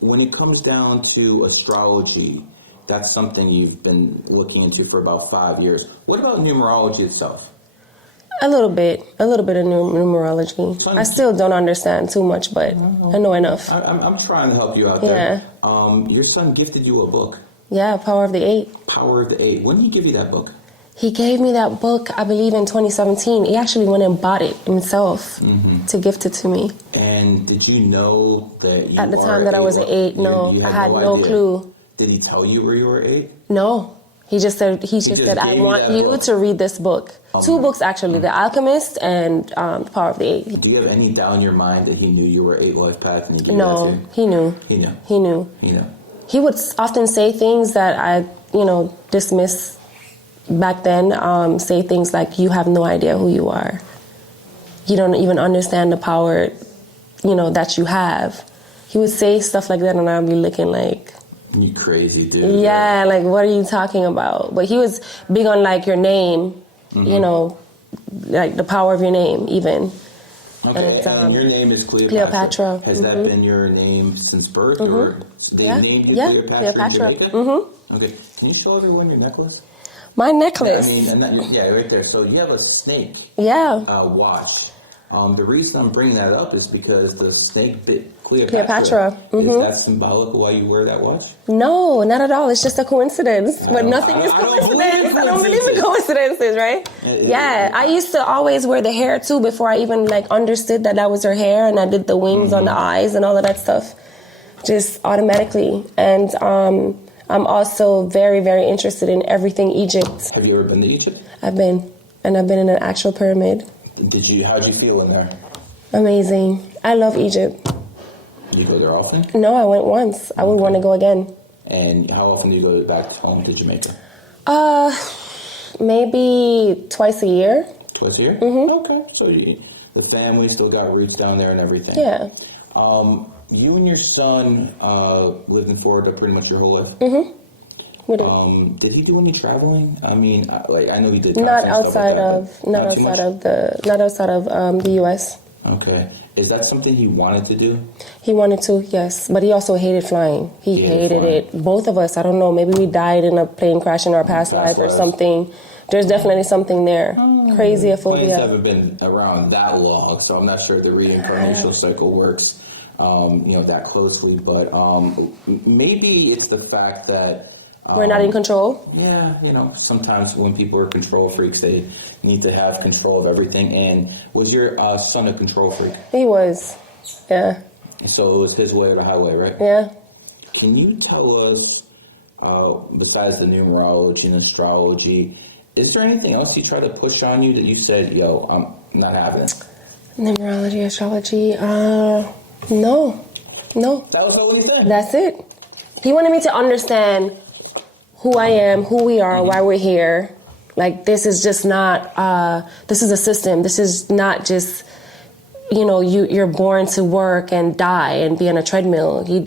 when it comes down to astrology, that's something you've been looking into for about 5 years. What about numerology itself? A little bit of numerology. I still don't understand too much, but I know enough. I'm trying to help you out there. Your son gifted you a book. Yeah, Power of the Eight. Power of the Eight. When did he give you that book? He gave me that book, I believe, in 2017. He actually went and bought it himself to gift it to me. And did you know that you at the time that I was an 8? No, I had no clue. Did he tell you where you were 8? No. He just said, I want you to read this book. 2 books, actually, The Alchemist and The Power of the Eight. Do you have any doubt in your mind that he knew you were 8 life path and he gave that to you? He knew. He knew. He knew. He knew. He would often say things that I, dismiss back then. Say things like, you have no idea who you are. You don't even understand the power, that you have. He would say stuff like that and I'd be looking like, you crazy dude. Yeah, like, what are you talking about? But he was big on, like, your name, like the power of your name, even. Okay, and your name is Cleopatra. Has that been your name since birth? Or they named you Cleopatra in Jamaica? Okay, can you show everyone your necklace? My necklace? Right there. So you have a snake watch. The reason I'm bringing that up is because the snake bit Cleopatra. Is that symbolic of why you wear that watch? No, not at all. It's just a coincidence. But nothing is coincidence. I don't believe in coincidences, right? Yeah. I used to always wear the hair too before I even understood that was her hair, and I did the wings on the eyes and all of that stuff just automatically. And I'm also very, very interested in everything Egypt. Have you ever been to Egypt? I've been. And I've been in an actual pyramid. How'd you feel in there? Amazing. I love Egypt. You go there often? No, I went once. I would want to go again. And how often do you go back home to Jamaica? Maybe twice a year. Twice a year? Okay. So the family still got roots down there and everything. Yeah. You and your son lived in Florida pretty much your whole life? We did. Did he do any traveling? I mean, I know he did. Not outside of the U.S. Okay. Is that something he wanted to do? He wanted to, yes. But he also hated flying. He hated it. Both of us, I don't know, maybe we died in a plane crash in our past life or something. There's definitely something there. Crazy phobia. Planes haven't been around that long, so I'm not sure the reincarnation cycle works, that closely. But maybe it's the fact that we're not in control? Yeah, sometimes when people are control freaks, they need to have control of everything. And was your son a control freak? He was, yeah. So it was his way or the highway, right? Yeah. Can you tell us, besides the numerology and astrology, is there anything else he tried to push on you that you said, yo, I'm not having it? Numerology, astrology, no. That was the only thing? That's it. He wanted me to understand who I am, who we are, why we're here. Like, this is just not, this is a system. This is not just, you're born to work and die and be on a treadmill. He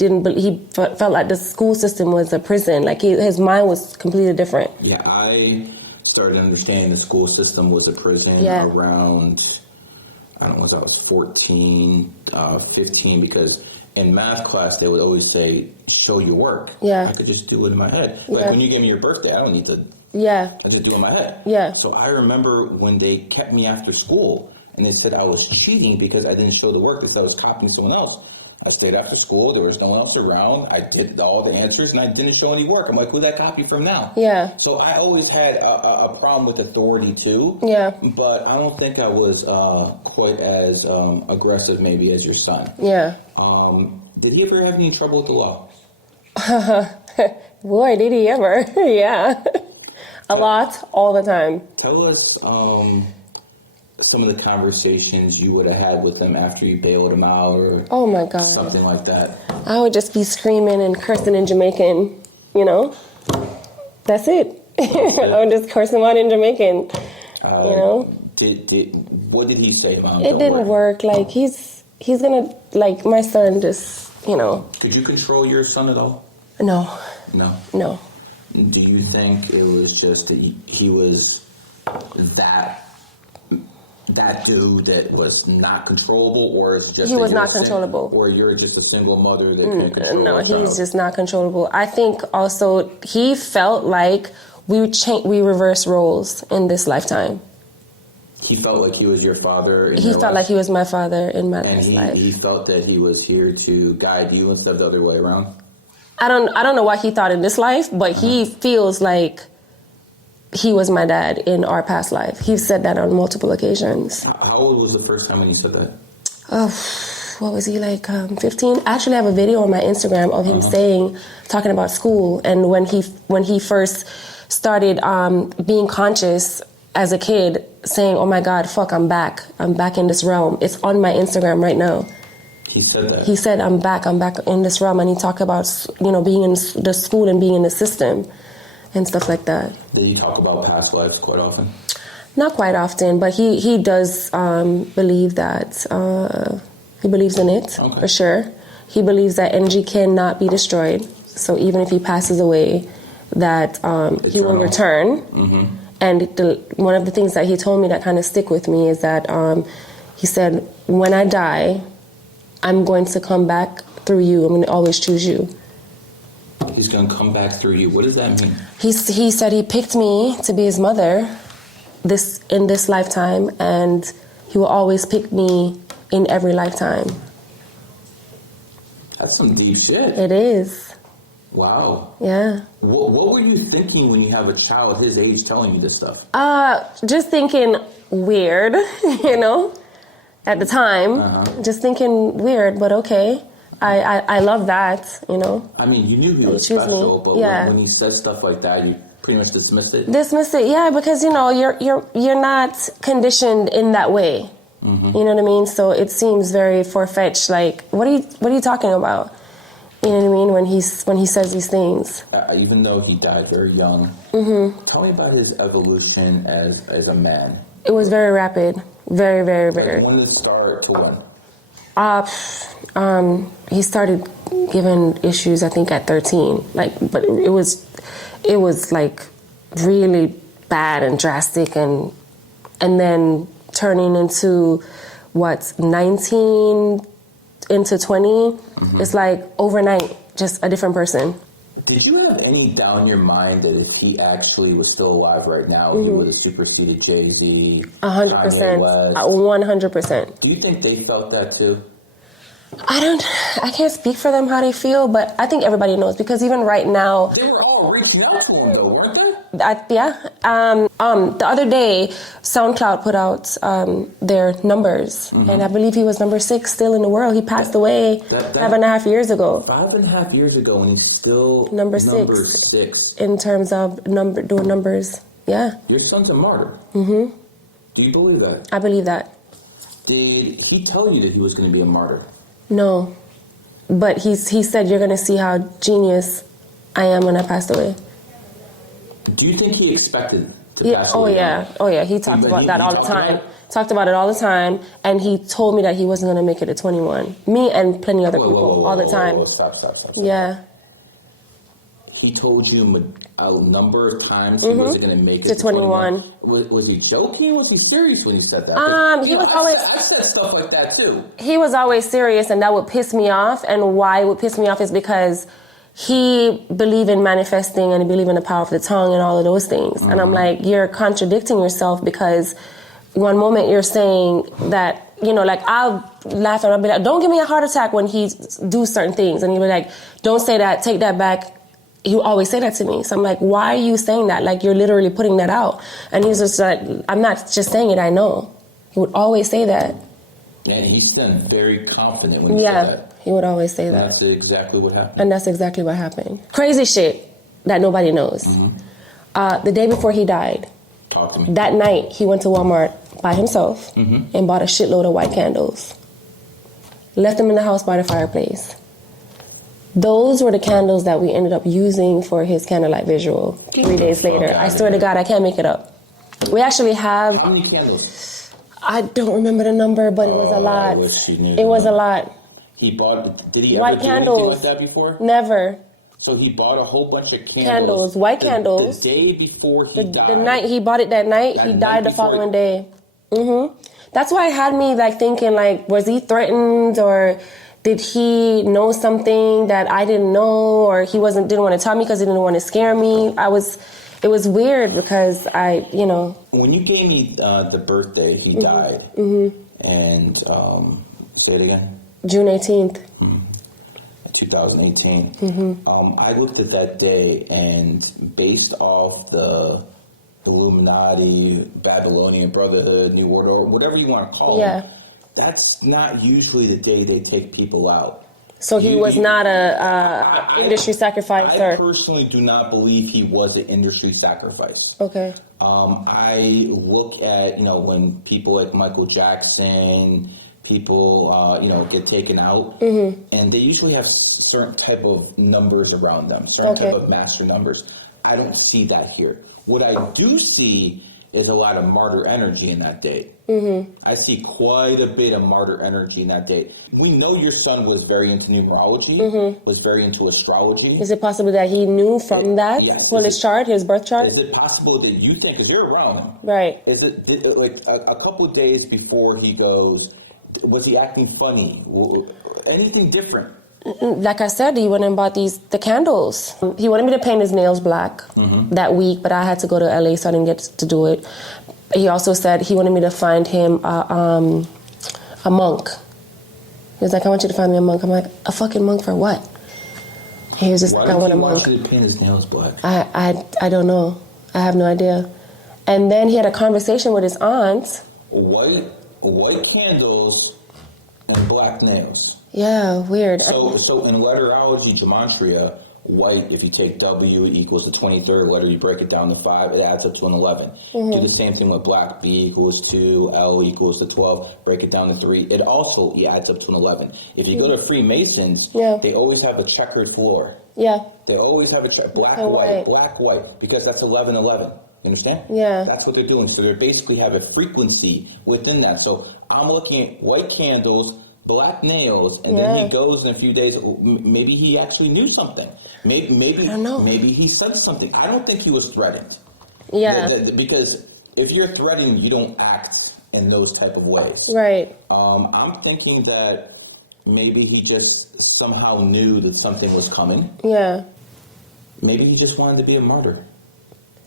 felt like the school system was a prison. Like, his mind was completely different. Yeah, I started understanding the school system was a prison around, I don't know, I was 14, 15, because in math class, they would always say, show your work. Yeah. I could just do it in my head. Like when you gave me your birthday, I don't need to. Yeah. I just do it in my head. Yeah. So I remember when they kept me after school and they said I was cheating because I didn't show the work. They said I was copying someone else. I stayed after school. There was no one else around. I did all the answers and I didn't show any work. I'm like, who'd I copy from now? Yeah. So I always had a problem with authority too. Yeah. But I don't think I was quite as aggressive maybe as your son. Yeah. Did he ever have any trouble with the law? Boy, did he ever. Yeah. A lot, all the time. Tell us some of the conversations you would have had with him after you bailed him out or oh my God. Something like that. I would just be screaming and cursing in Jamaican, That's it. I would just curse him out in Jamaican, What did he say about it? Didn't work. Like, he's gonna, like, my son just, Could you control your son at all? No. No? Do you think it was just that he was that that dude that was not controllable, or it's just he was not controllable, or you're just a single mother that can't control? No, he's just not controllable. I think also he felt like we reversed roles in this lifetime. He felt like he was your father. He felt like he was my father in my last life. He felt that he was here to guide you instead of the other way around. I don't know what he thought in this life, but he feels like he was my dad in our past life. He said that on multiple occasions. How old was the first time when he said that? What was he, like 15? I actually have a video on my Instagram of him talking about school, and when he first started being conscious as a kid, saying, "Oh my God, fuck, I'm back in this realm." It's on my Instagram right now. He said that. He said, I'm back in this realm," and he talked about being in the school and being in the system and stuff like that. Did he talk about past lives quite often? Not quite often, but he does believe that. He believes in it, for sure. He believes that energy cannot be destroyed. So even if he passes away, that he will return. Mm-hmm. And one of the things that he told me that kind of stick with me is that he said, when I die, I'm going to come back through you. I'm going to always choose you. He's going to come back through you. What does that mean? He said he picked me to be his mother in this lifetime, and he will always pick me in every lifetime. That's some deep shit. It is. Wow. Yeah. What were you thinking when you have a child his age telling you this stuff? Just thinking weird, at the time. Just thinking weird, but okay. I love that, I mean, you knew he was special, but when he says stuff like that, you pretty much dismissed it? Dismissed it, yeah, because, you're not conditioned in that way. Mm-hmm. You know what I mean? So it seems very far-fetched. Like, what are you talking about? You know what I mean? When he says these things. Even though he died very young, tell me about his evolution as a man. It was very rapid. Very, very, very. When did it start to when? He started giving issues, I think, at 13. But it was like really bad and drastic, and then turning into 19 into 20. It's like overnight, just a different person. Did you have any doubt in your mind that if he actually was still alive right now, he would have superseded Jay-Z, 100%, 100%. Do you think they felt that too? I can't speak for them how they feel, but I think everybody knows, because even right now, they were all reaching out to him though, weren't they? Yeah. The other day, SoundCloud put out their numbers, and I believe he was number 6 still in the world. He passed away 5.5 years ago. 5.5 years ago, and he's still number six in terms of doing numbers. Yeah. Your son's a martyr. Mm-hmm. Do you believe that? I believe that. Did he tell you that he was going to be a martyr? No, but he said, you're going to see how genius I am when I passed away. Do you think he expected to pass away? Oh yeah. He talked about that all the time. Talked about it all the time, and he told me that he wasn't going to make it at 21. Me and plenty other people all the time. Stop. Yeah. He told you a number of times he wasn't going to make it to 21. Was he joking? Was he serious when he said that? He was always. I said stuff like that too. He was always serious, and that would piss me off. And why it would piss me off is because he believed in manifesting and he believed in the power of the tongue and all of those things. And I'm like, you're contradicting yourself, because one moment you're saying that, I'll laugh and I'll be like, don't give me a heart attack when he do certain things. And he'll be like, don't say that, take that back. He would always say that to me. So I'm like, why are you saying that? Like, you're literally putting that out. And he's just like, I'm not just saying it, I know. He would always say that. Yeah, he's then very confident when he said that. He would always say that. That's exactly what happened. And that's exactly what happened. Crazy shit that nobody knows. The day before he died, talk to me. That night, he went to Walmart by himself and bought a shitload of white candles. Left them in the house by the fireplace. Those were the candles that we ended up using for his candlelight visual 3 days later. I swear to God, I can't make it up. We actually have... How many candles? I don't remember the number, but it was a lot. It was a lot. He bought... Did he white ever candles. do anything like that before? Never. So he bought a whole bunch of candles. White candles. The day before he died. The night he bought it that night, he died the following day. That's why it had me like thinking like, was he threatened or did he know something that I didn't know, or he didn't want to tell me because he didn't want to scare me? It was weird because When you gave me the birthday, he died. And say it again. June 18th. 2018. I looked at that day, and based off the Illuminati, Babylonian Brotherhood, New World Order, whatever you want to call them, that's not usually the day they take people out. So he was not a industry sacrificer. I personally do not believe he was an industry sacrifice. Okay. I look at, when people like Michael Jackson, people, get taken out, and they usually have certain type of numbers around them, certain type of master numbers. I don't see that here. What I do see is a lot of martyr energy in that day. I see quite a bit of martyr energy in that day. We know your son was very into numerology, was very into astrology. Is it possible that he knew from that? Yes. His chart, his birth chart? Is it possible that you think, because you're around him, right? Is it like a couple of days before he goes, was he acting funny? Anything different? Like I said, he went and bought the candles. He wanted me to paint his nails black that week, but I had to go to LA, so I didn't get to do it. He also said he wanted me to find him a monk. He was like, I want you to find me a monk. I'm like, a fucking monk for what? He was just like, I want a monk. Why did he paint his nails black? I don't know. I have no idea. And then he had a conversation with his aunt. White candles and black nails. Yeah, weird. So in letterology, gematria, white, if you take W equals the 23rd letter, you break it down to 5, it adds up to an 11. Do the same thing with black, B equals 2, L equals to 12, break it down to 3. It also adds up to an 11. If you go to Freemasons, they always have a checkered floor. Yeah. They always have a black, white, because that's 1111. You understand? Yeah. That's what they're doing. So they basically have a frequency within that. So I'm looking at white candles, black nails, and then he goes in a few days. Maybe he actually knew something. Maybe I don't know. Maybe he said something. I don't think he was threatened. Yeah. Because if you're threatened, you don't act in those type of ways. Right. I'm thinking that maybe he just somehow knew that something was coming. Yeah. Maybe he just wanted to be a martyr.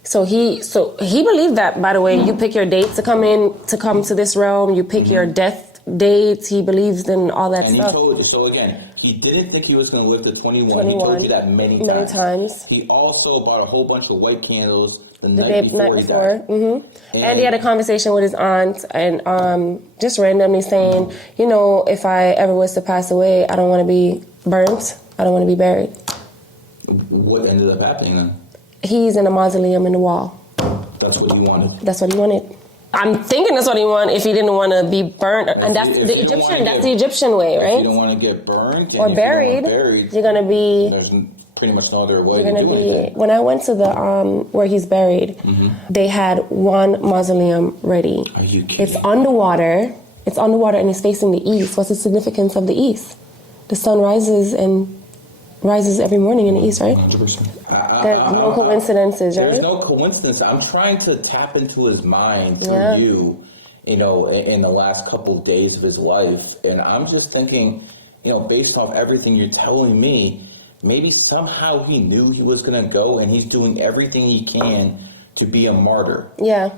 So he believed that, by the way. You pick your dates to come to this realm. You pick your death dates. He believes in all that stuff. And he told you. So again, he didn't think he was going to live to 21. He told you that many times. He also bought a whole bunch of white candles the night before he died. And he had a conversation with his aunt, and just randomly saying, if I ever was to pass away, I don't want to be burnt. I don't want to be buried. What ended up happening then? He's in a mausoleum in the wall. That's what he wanted. That's what he wanted. I'm thinking that's what he wanted if he didn't want to be burnt. And that's the Egyptian. That's the Egyptian way, right? If you don't want to get burnt or buried, you're gonna be. There's pretty much no other way to do it. When I went to the where he's buried, they had one mausoleum ready. Are you kidding? It's underwater. It's underwater and it's facing the east. What's the significance of the east? The sun rises every morning in the east, right? 100%. There's no coincidences, right? There's no coincidence. I'm trying to tap into his mind through you, in the last couple of days of his life. And I'm just thinking, based off everything you're telling me, maybe somehow he knew he was going to go and he's doing everything he can to be a martyr. Yeah.